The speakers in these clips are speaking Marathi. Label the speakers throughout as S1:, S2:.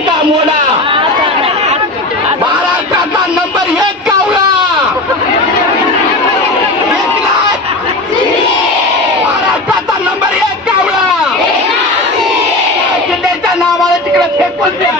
S1: आता मोडा. महाराष्ट्राचा नंबर एक कावला महाराष्ट्राचा नंबर एक कावला जिल्ह्याच्या नावाला तिकडे फेकून द्या.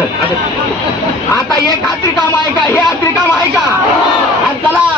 S1: आता एक खात्री काम आहे का? हे हात्री काम आहे का? आणि चला.